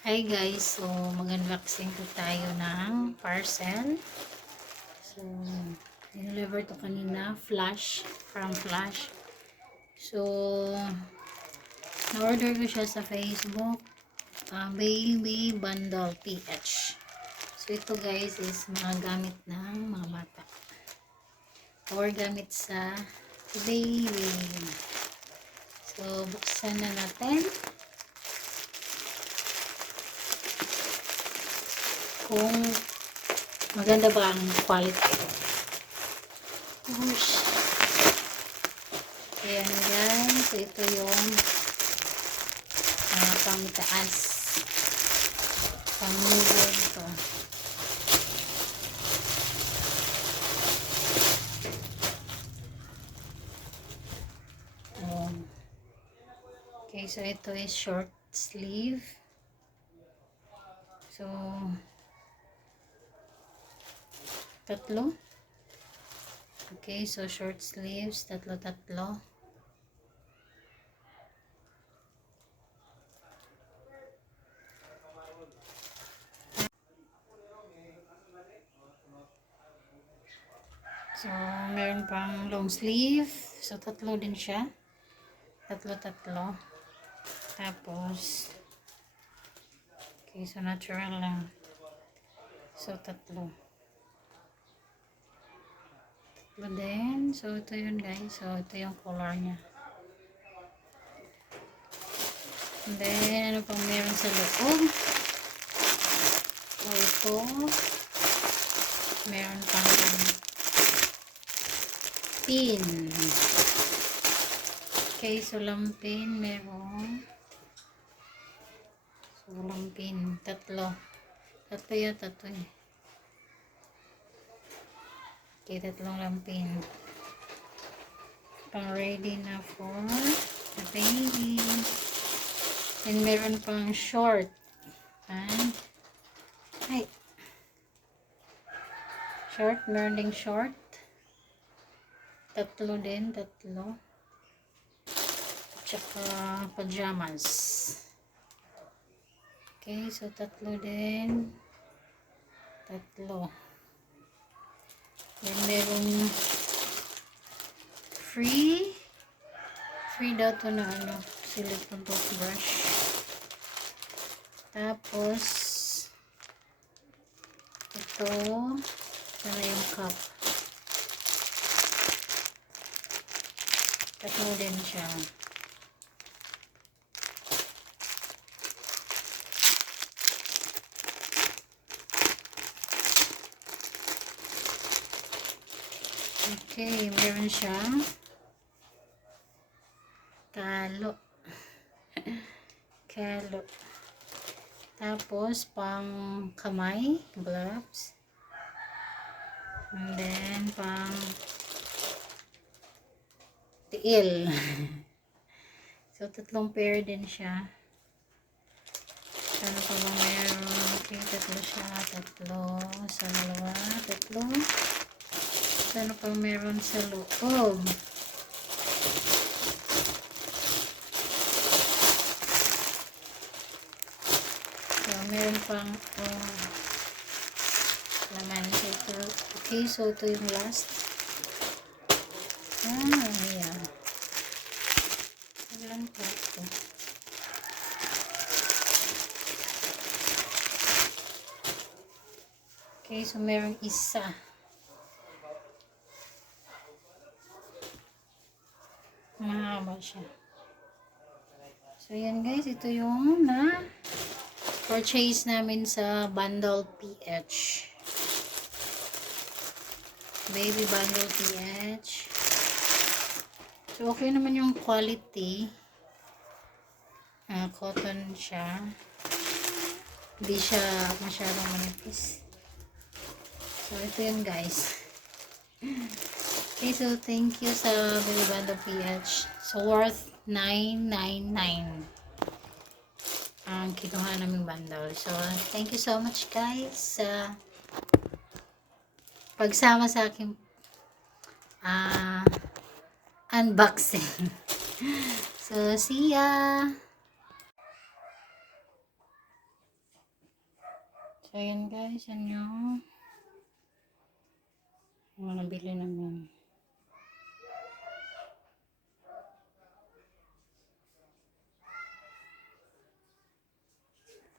Hi guys, so mag-unboxing po tayo ng parcel. So, deliver to kanina, from Flash. So, na-order ko siya sa Facebook, Baby Bundle PH. So, ito guys is mga gamit ng mga bata. Or gamit sa baby. So, buksan na natin. Kung maganda ba ang quality. Push. Ayan guys. So, ito yung pangtaas. Pang-noodle ito. Okay, so ito is short sleeve. So, tatlo. Okay, so short sleeves, tatlo. So, meron pang long sleeve. So, tatlo din siya. Tatlo. Tapos, okay, so natural lang. So, tatlo din. So, ito yun guys. So, ito yung color niya. And then, ano pang meron sa loob? So, ito. Meron pang pin. Okay, so lampin. Meron. So, lampin. Tatlo yata ito eh. Okay, tatlong lampin. Pang ready na for the baby. And meron pang short. And, short. Meron ding short. Tatlo. Tsaka pajamas. Okay, so tatlo din. Then meron free daw to na silicone toothbrush. Tapos ito na yung cup. Tatlo din siya. Okay, meron siyang kalo. Tapos, pang kamay, gloves. And then, pang tiil. So, tatlong pair din siya. Ano pa ba meron? Okay, tatlo siya. Sa dalawa. Ano pa meron sa loob? So, meron pang laman. Okay, so ito yung last. Ayan. Ilan pa ito? Okay, so meron isa. Mahaba siya. So, yan guys. Ito yung purchase namin sa Bundle PH. Baby Bundle PH. So, okay naman yung quality. Cotton siya. Hindi siya masyadong manipis. So, ito yun guys. Okay, so thank you sa Baby Bundle PH. So, worth $9.99 ang kinuha naming bundle. So, thank you so much guys sa pagsama sa aking unboxing. So, see ya! So, ayan guys, yan yung mga nabili namin.